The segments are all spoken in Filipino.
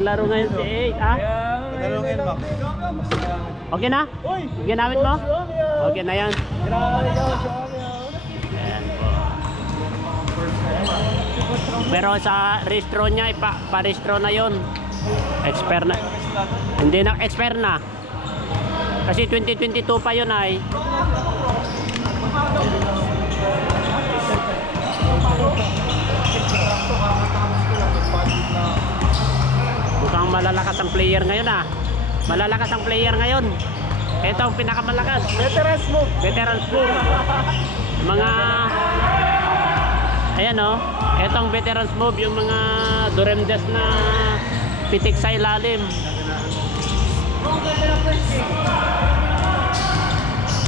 Nakapaglaro ngayon si Ace, ha? Talungin mo. Okay na? Ginamit mo? Okay na yan. Ayan po. Pero sa restro niya, pa-restro na yon. Expert na. Hindi na, expert na. Kasi 2022 pa yun ay. Mukhang malalakas ang player ngayon ah. Malalakas ang player ngayon. Ito ang pinakamalakas. Veterans mo. Veterans mo. Mga ayan oh. Ito ang veterans move, yung mga Duremdes na pitik sa ilalim.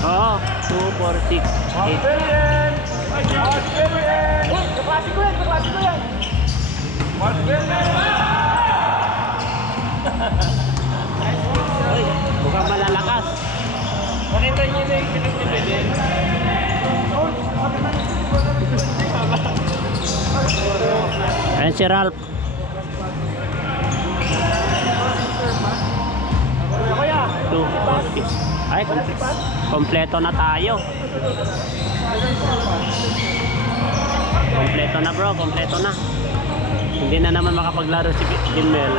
Oo, 2, 4, 6, 8. Kaklase ko yan, kaklase ko yan. Mukhang malalakas. Nakita niyo na yung pinagpipidin. Ayan si Ralph. Kuya, 2, 4, 6. Ay, kompleto na tayo. Kompleto na bro, kompleto na. Hindi na naman makapaglaro si Jimel.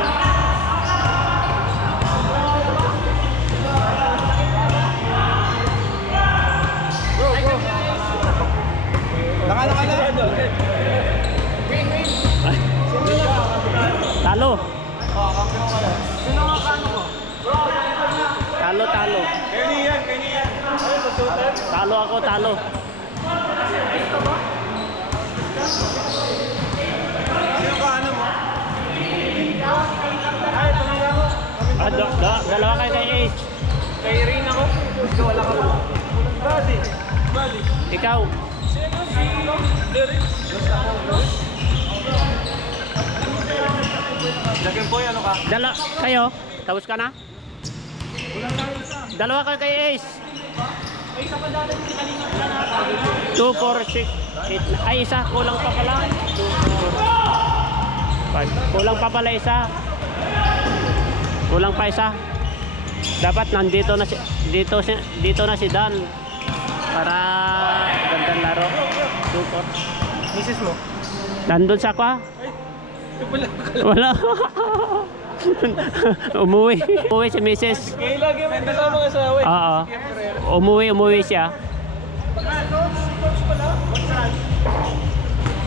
Naka na. Talo. Sino nga kano mo? Talo. Kenny yan. Ay, masutan. Talo ako, talo. Sino ka ano mo? Ay, tumangga mo. Dalawa kayo kay Ace. Kay Irene ako. Ikaw wala ka mo. Buddy. Ikaw. Lagyan po ano ka? Kayo? Tapos ka na? Dalawa kayo kay Ace. 2, 4, 6, 8. Ay, isa. Kulang pa pala. 2, 4, 5. Kulang pa pala isa. Kulang pa isa. Dapat nandito na si dito na si Dan para gandang laro. 2, 4. Misis mo? Nandun sa kwa? Wala ka. Wala. Umuwi si Mrs. Kaya lagi mo kasama ka sa away. Oo. Umuwi siya.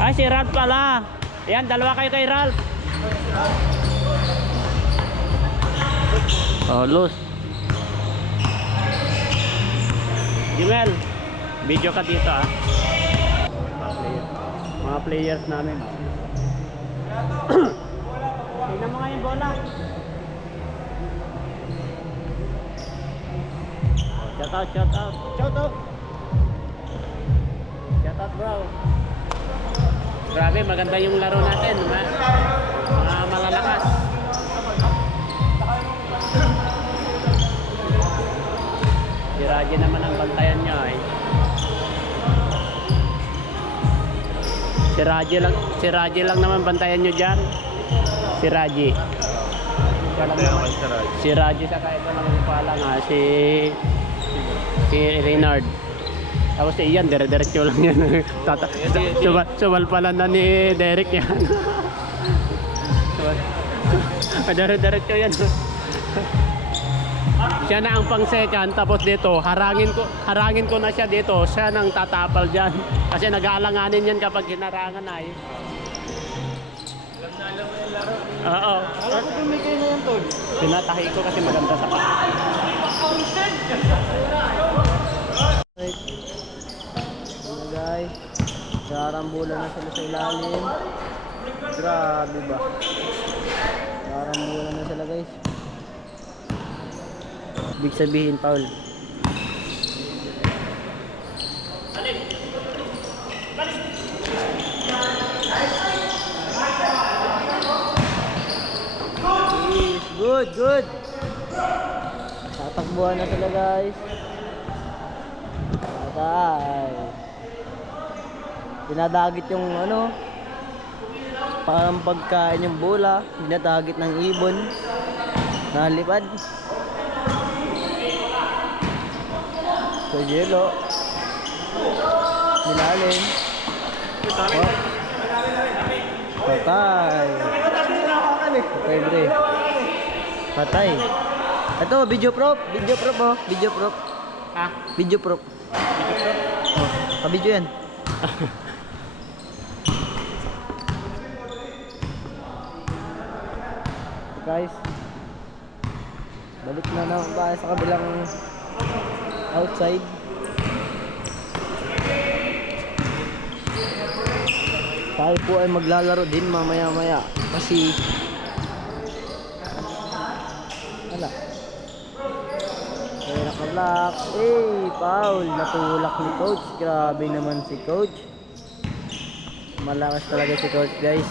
Ay, si Ralph pala. Yan, dalawa kayo kay Ralph. Oh, loose. Jimel, video ka dito ah. Mga players namin. Tingnan mo nga yung bola. Shout out bro. Grabe, maganda yung laro natin. Malalakas. Si Raji naman ang bantayan niya eh. Si Raji lang naman bantayan niyo diyan. Si Raji. Si Raji saka ito naman pala nga si Reynard. Tapos si Ian, dire-diretso lang yan. Subal pala na ni Derek yan. Dire-diretso yan. Siya na ang pang second, tapos dito, harangin ko na siya dito. Siya nang tatapal dyan. Kasi nag-aalanganin yan kapag hinarangan ay. Alam mo yung laro. Oo. Alam ko bumigay na yan, Tol. Pinatahi ko kasi maganda sa pa. Guys, karambulan na sila sa ilalim. Grabe ba? Karambulan na sila guys. Ibig sabihin, Paul. Good. Tatakbuhan na sila guys. Patay. Dinadagit yung ano. parang pagkain yung bola, dinatagit ng ibon. Nalipad. Kuya Jello. Nilalim. Oh. Patay. Patay, bre. Patay. Ito, video prop. Video prop, oh. Video prop. Ha? Video prop. Oh, ka-video yan. Guys, balik na naman tayo sa kabilang outside. Tayo po ay maglalaro din mamaya-maya kasi wala. Kaya nakablock. Foul. Natulak ni coach. Grabe naman si coach. Malakas talaga si coach, guys.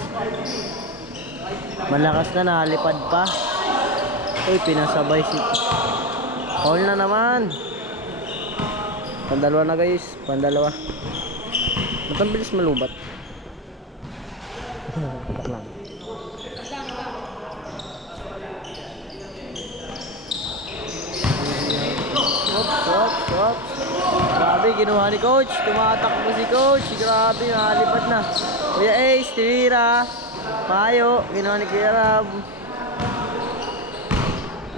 Malakas na, nalipad pa. Pinasabay si foul na naman. Pandalawa na, guys. Pandalawa. Ba't ang bilis malubat? Tak lang. Oops. Grabe, ginawa ni coach. Tumatakbo si coach. Grabe, nalipad na. Kuya Ace, Tira. Payo, ginawa ni Kuya Rab.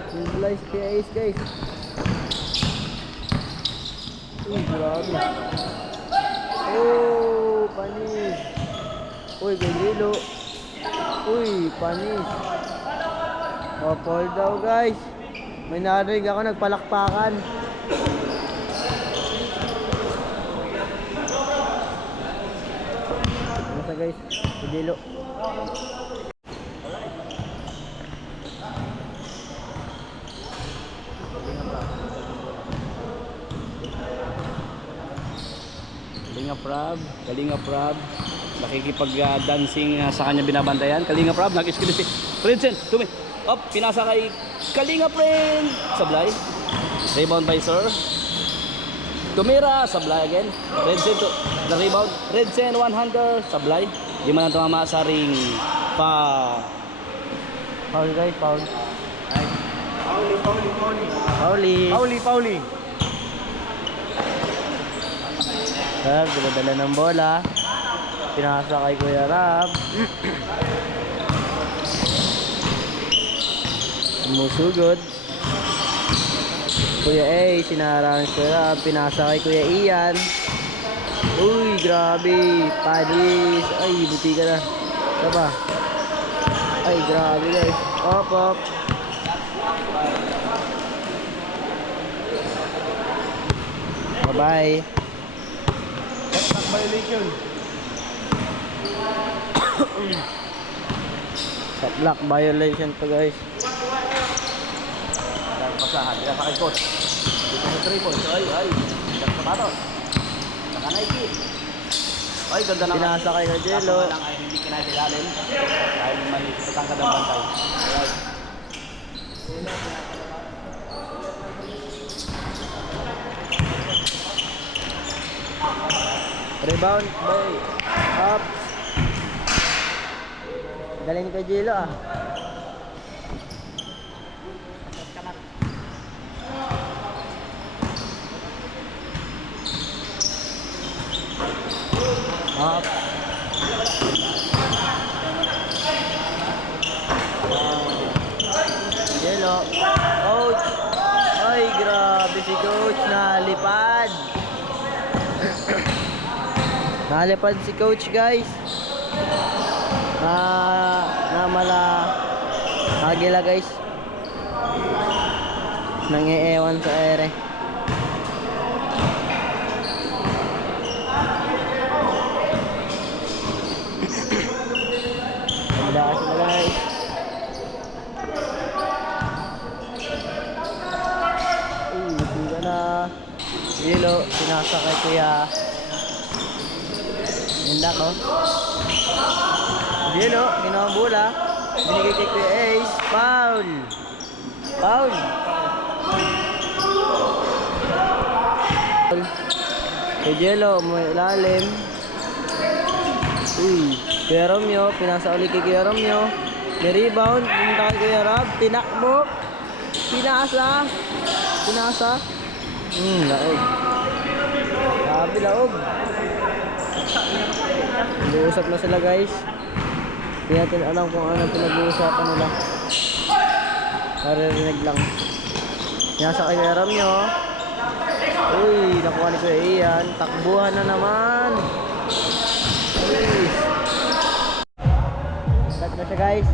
Simplize Kuya Ace, guys. Grabe. Panis. Kuya Jello. Panis. Foul daw, guys. May narinig ako nagpalakpakan. Basta, guys, Jello. Kalinga Prab. Nakikipag-dancing sa kanya binabantayan. Kalinga Prab, nag-skill si Prinsen. Up, pinasa kay Kalinga Prince. Sablay. Rebound by Sir. Tumira, sablay again. Redsen to the rebound. Redsen, one-hander, sablay. Di man ang tumama sa ring. Foul, guys, foul. Pauli. Rab, dinadala ng bola. Pinasa kay Kuya Rab. Sumusugod. Kuya A, sinarang si Kuya Rab. Pinasa kay Kuya Ian. Grabe. Padis. Buti ka na. Saba. Grabe, guys. Op. Bye-bye. Violation. Shot block violation to, guys. Pasahan, sa kay coach. Dito sa 3 points. Nagpapato. Saka Nike. Ganda naman. Pinasa kay Jello. Kaso lang ay hindi kinasilalim. Dahil may tatangkad ang bantay. Rebound by up. Galing kay Jello, ah. Up. Jello. Coach. Grabe si coach. Nalipad. Nalipad si coach, guys. Nagila, guys. Nangiewan sa ere. Daas na, guys. Tiga na. Jello, pinasa kay Kuya. Hinda ko. Jello, ginawang bola. Binigay kay Kuya Ace. Foul. Kay Jello, may ilalim. Kuya Romeo, pinasa ulit kay Kuya Romeo. May rebound, pumunta kay Kuya Rob. Tinakbo. Pinasa. Laog. Grabe, laog. Nag-uusap na sila guys. Hindi natin alam kung ano pinag-uusapan nila. Naririnig lang. Pinasa kay Kuya Romeo. Uy, nakuha ni Kuya Ian. Takbuhan na naman. Uy. Start na siya guys.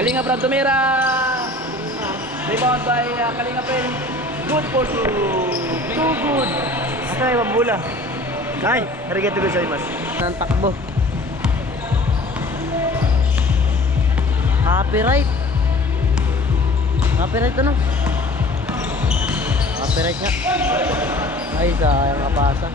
Kalinga Prab tumira. Rebound by Kalinga Pen. Good for two. Too good. Asa yung bola? Ay, arigato gozaimasu. Nang takbo. Copyright. Copyright ano? Copyright nga. Ay, sayang kapasa.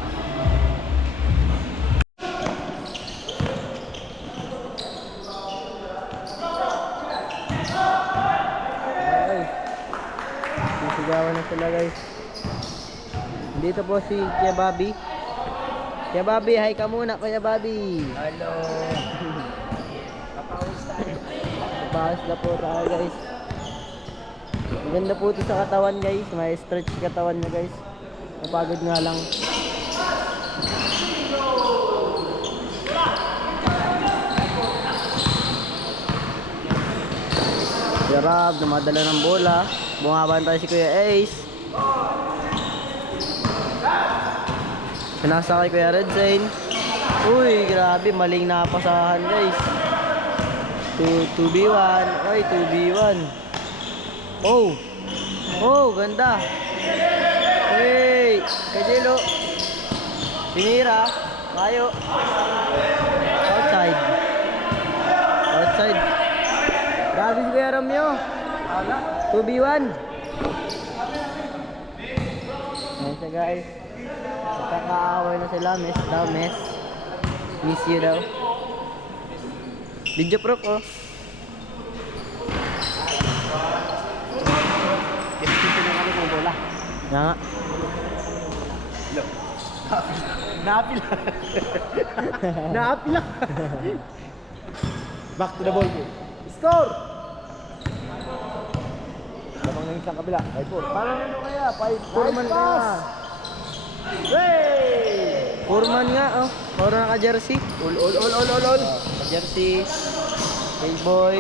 Ay. Sisigawan na sila guys. Dito po si Kuya Bobby. Kuya Bobby, hi ka muna Kuya Bobby. Hello. Papawas na po tayo guys. Maganda po ito sa katawan guys. May stretch katawan niya guys. Napagod nga lang. Kuya Rob, dumadala ng bola. Bumabantay si Kuya Ace. Pinasa kay Kuya Red Zane. Uy, grabe, maling napasahan guys. 2v1. Ay, 2v1. Oh. Oh, ganda. Hey, Kajelo. Pinira. Mayo. Outside. Outside. Grabe si Kuya Romeo. 2v1. Ayan siya guys. Nagkakaaway na sila. Miss daw, miss. Miss you daw. Video pro ko. Nga. Naapila. Naapila. Back to the ball. Score! Lamang ng isang kabila. 5-4. Parang ano kaya? 5-4 man kaya. Hey! Foreman nga oh. Puro naka-jersey. All. Jersey. K-Boy.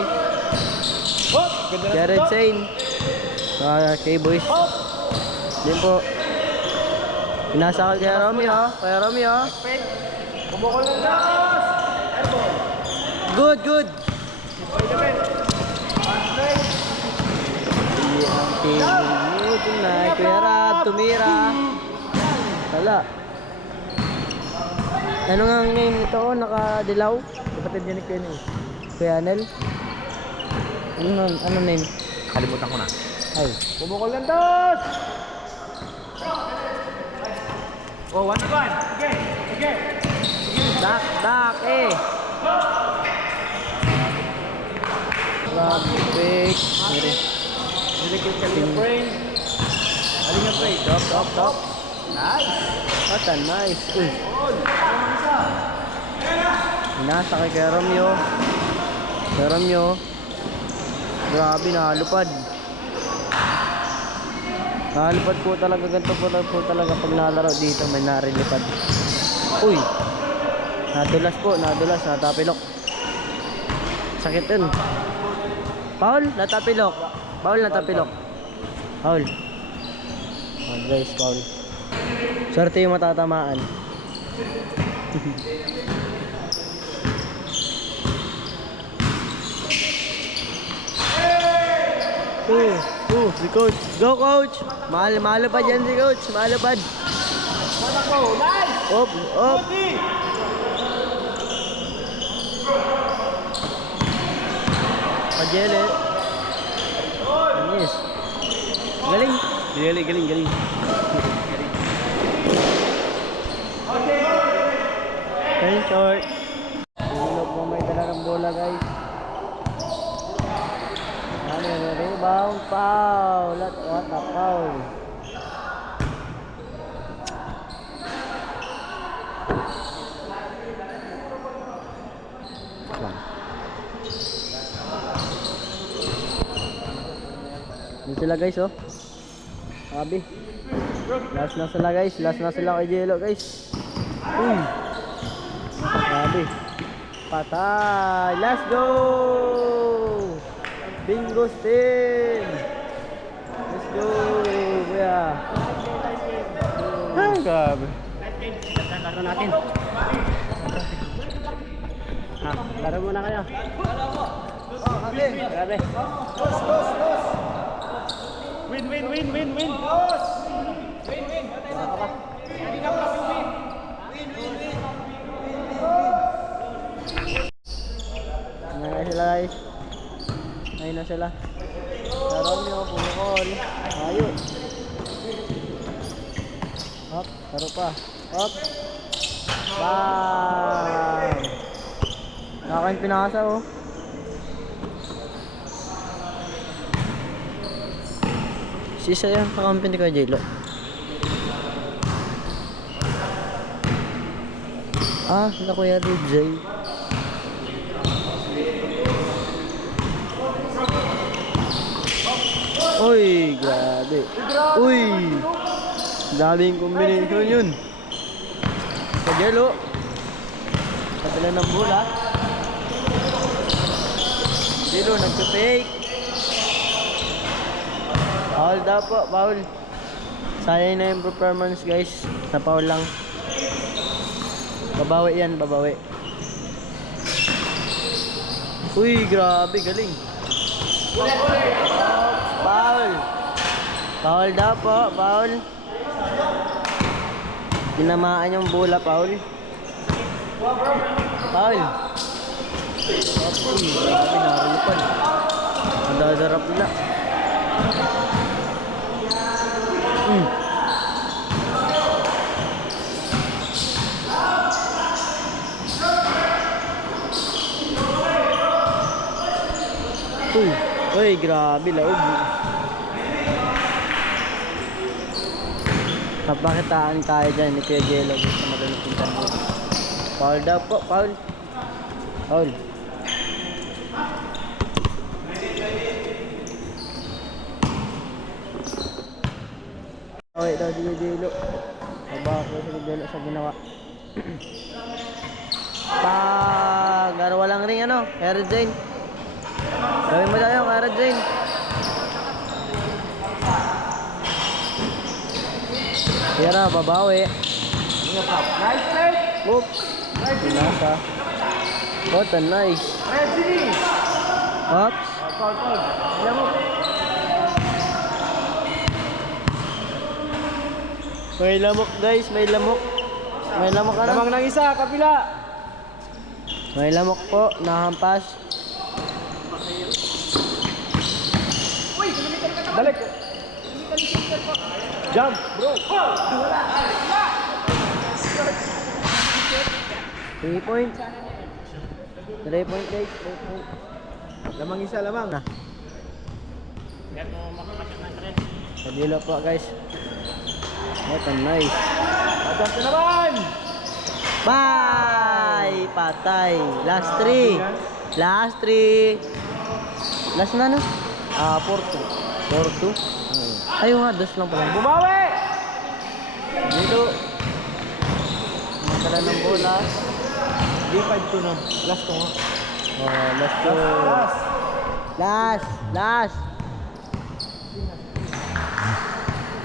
Hop! Ganda na Jared ito. Zane. K-Boys. Hop! Din po. Pinasa ka kay Romeo. Kaya Romeo. Kumukol ng lakas! Airball! Good, good. Tonight, Kuya Rab, tumira. Tala. Ano nga ang name nito? Nakadilaw? Kapatid niya ni Kenny. Kuya Anel? Ano name? Kalimutan ko na. Ay. Kumukol ng dos! Oh, 1-1. Sige, sige. Dak, eh. Grab, big. Nilikit Kalinga Brain. Kalinga Brain. Top. Nice. What a nice. Uy. All. Ano isa? Nasa kay Kuya Romeo. Kuya Romeo. Grabe, nakalupad. Nakalupad po talaga, ganito po talaga pag nalaro dito, may narilipad. Uy! Nadulas po, natapilok. Sakit yun. Paul, natapilok. Paul. Paul, guys, Paul. Swerte yung matatamaan. Si coach. Go, coach. Mahalo pa dyan si coach. Mahalo pa. Op. Pajele. Anis. Galing. Galing. Galing, short. Tulog mo may dala ng bola, guys. Rebound, foul. What a foul. Dito sila, guys, oh. Sabi. Last na sila kay Jello, guys. Uy. Sabi. Patay. Let's go. Bingo team. Let's go. Yeah. Ay, grabe. Laro natin. Laro muna kayo. Grabe. Win. Ayun na sila. Laro nyo, pumukol. Ayun. Hop, laro pa. Hop. Bang! Nakain pinasa, oh. Sisa yan, kakampi ni Kajelo. Na Kuya DJ. Uy, grabe. Uy! Daming combination yun. Kajelo. Kabila ng bola. Kajelo, nagpa-fake. Foul daw po, foul. Sayang na yung performance, guys. Na foul lang. Babawi yan, babawi. Uy, grabe, galing. Foul. Foul daw po, foul. Tinamaan yung bola, foul. Foul. Uy, grabe, narupan. Ang dadarap na. Uy, grabe, laog. Napakitaan tayo dyan ni Kuya Jello sa magaling pintan mo. Foul daw po, foul. Foul. Wait daw di Jello. Mabako si Jello sa ginawa. Garo walang ring ano, Kaya Jane. Gawin mo tayo, Kaya Jane. Tira, babawi. Nice play. Oops. Pinasa. What a nice. Oops. May lamok, guys, may lamok. May lamok ano? Lamang ng isa, kapila. May lamok po, nahampas. Balik. Jump, bro. 3 point. 3 point, guys. 3 point. Lamang isa, lamang. Padilo po, guys. What a nice. Jump na naman. Bye! Patay. Last 3. Last 3. Last na, no? 4-2. 4-2? Ayun nga, dos lang pala. Bumawi! Dito. Matala ng bola. Di 5-2 na. Last ko nga. Oh, last to. Last.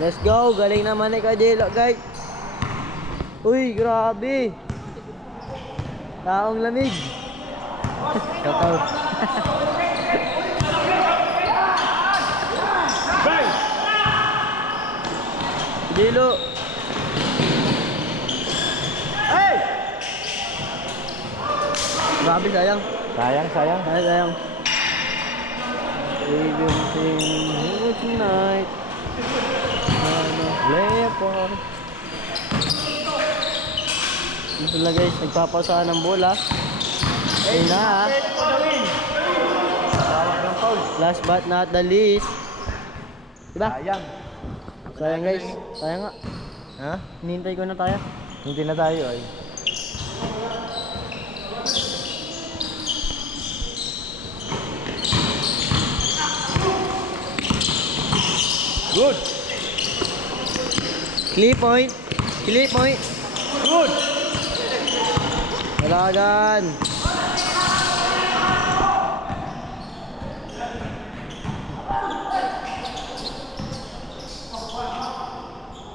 Let's go. Galing naman ni Kajelo, guys. Uy, grabe. Taong lamig. Tataw. Kajelo. Hey! Grabe, sayang. Sayang. Ay, sayang. We will sing here tonight. Play upon. Ito lang guys, nagpapasahan ng bola. Ayun na. Last but not the least. Diba? Sayang guys. Sayang nga. Ha? Hinihintay ko na tayo. Hindi na tayo ay. Good! Clear point. Good! Dalagan.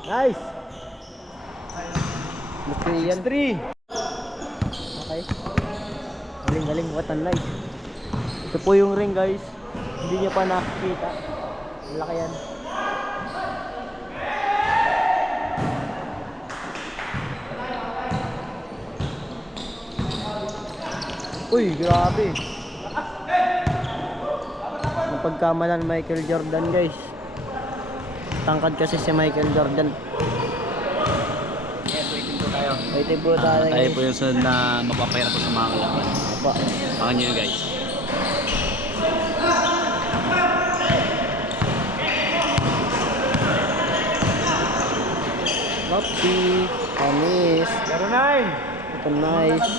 Nice! Gusto yan. 3! Okay. Galing. What a nice. Ito po yung ring guys. Hindi nyo pa nakikita. Malaki yan. Uy, grabe. Napagkamalan Michael Jordan guys. Tangkad kasi si Michael Jordan. Waiting po tayo. Tayo po yung sunod na mapapahirap po sa mga kalaban. Apa. Pangan nyo yun guys. Lopsy. Anis. Zero 9! Ito nice.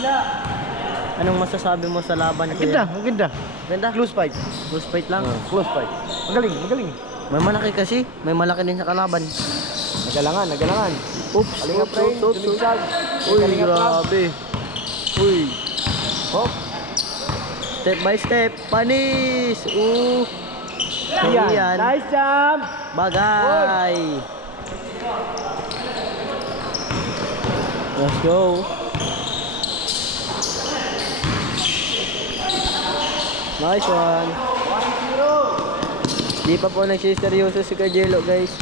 Anong masasabi mo sa laban ko? Ang ganda. Ganda? Close fight. Close fight lang. Close fight. Magaling. May malaki kasi. May malaki din sa kalaban. Nagalangan. Oops. Kalinga pre, tumigsag. Uy, Kalinga Prab. grabe. Uy. Hop. Step by step. Panis. Yan. Nice jump. Bagay. Let's go. Nice one. 1-0. Di pa po nagsiseryoso si Kajelo guys.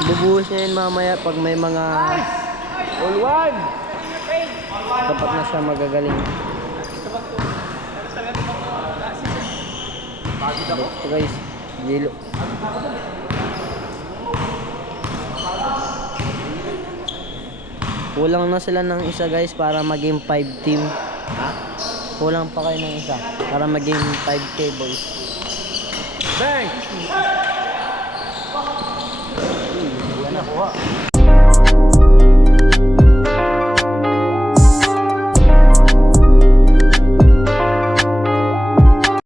Bubuhos niya yun mamaya pag may mga All one. dapat na siya magagaling. Ito guys, Jelo. Kulang na sila ng isa guys para maging 5 team. Kulang pa kayo ng isa para maging 5K boys. Bang. Wala na kuha.